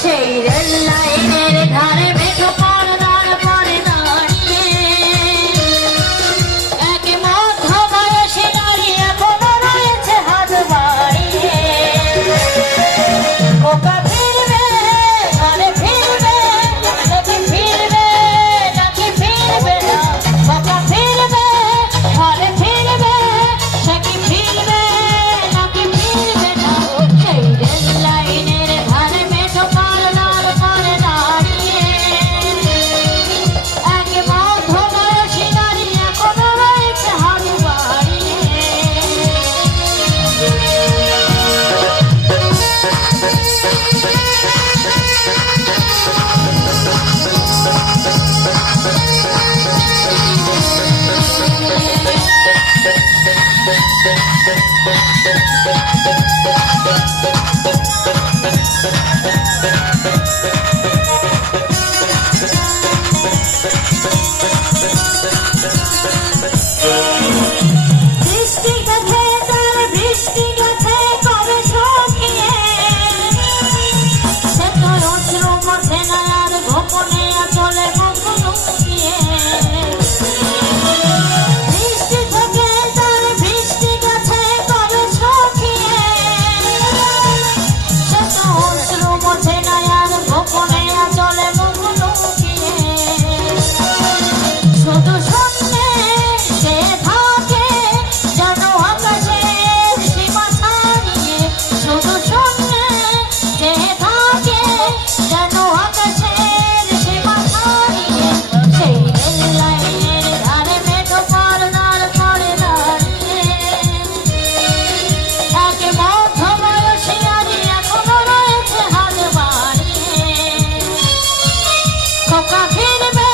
সেই রেল লাইনের ধারে মেঠো পর্দার পরে দাঁড়িয়ে এক মধ্য বয়সী নারী এখনো রয়েছে হাত বাড়িয়ে। খোকা ফিরবে, ঘরে ফিরবে, নাকি ফিরবে, নাকি ফিরবে না। খোকা ফিরবে, ঘরে ফিরবে, সে কি ফিরবে, নাকি ফিরবে না। সেই রেল লাইনের ধারে মেঠো পর্দার পরে দাঁড়িয়ে এক মধ্য বয়সী নারী এখনো রয়েছে হাত বাড়িয়ে। বৃষ্টি গেছে তার বৃষ্টি গেছে কবে শুকিয়ে, সে তো অশ্রু মোছে না আর গোপনে চলে মুখ লুকিয়ে। বৃষ্টি থেকে তার বৃষ্টি গেছে কবে শুকিয়ে, সে তো অশ্রু মোছে না আর গোপনে চলে মুখ লুকিয়ে। শুধু শূন্যে সে থাকে যেন আকাশের সীমা ছাড়িয়ে। শুধু শূন্যে সে থাকে যেন আকাশের সীমা ছাড়িয়ে। সেই রেল লাইনের ধারে মেঠো পর্দার পরে দাঁড়িয়ে এক মধ্য বয়সী নারী এখনো রয়েছে হাত বাড়িয়ে। খোকা ফিরবে,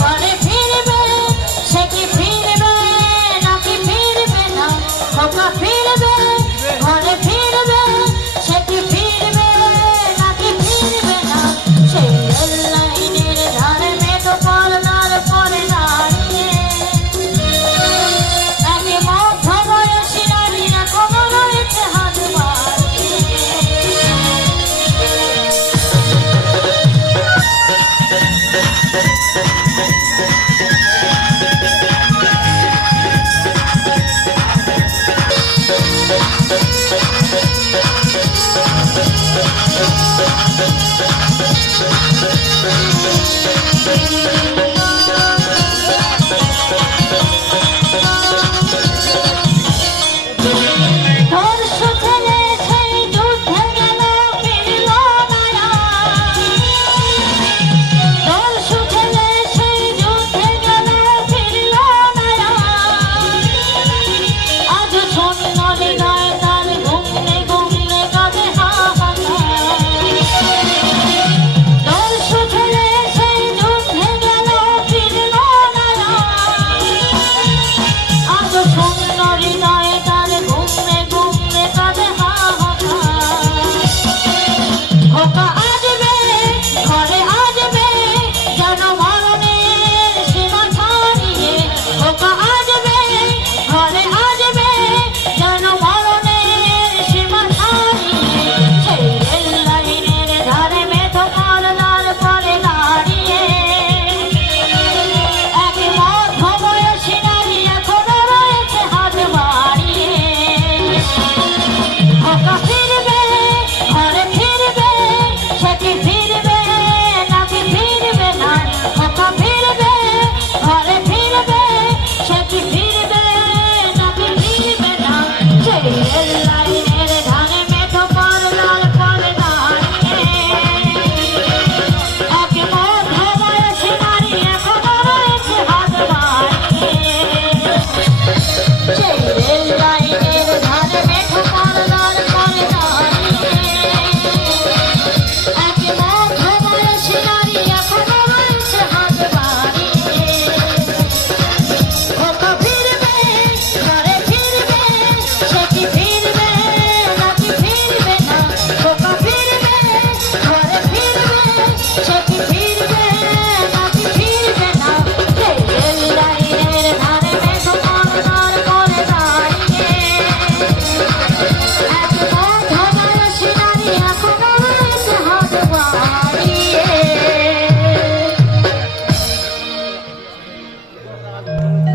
ঘরে ফিরবে, সে কি ফিরবে, নাকি ফিরবে না। খোকা ফিরবে, ঘরে ফিরবে, সে কি ফিরবে, নাকি ফিরবে না। সেই রেল লাইনের ধারে মেঠো পর্দার পরে দাঁড়িয়ে এক মধ্য বয়সী নারী এখনো রয়েছে হাত বাড়িয়ে।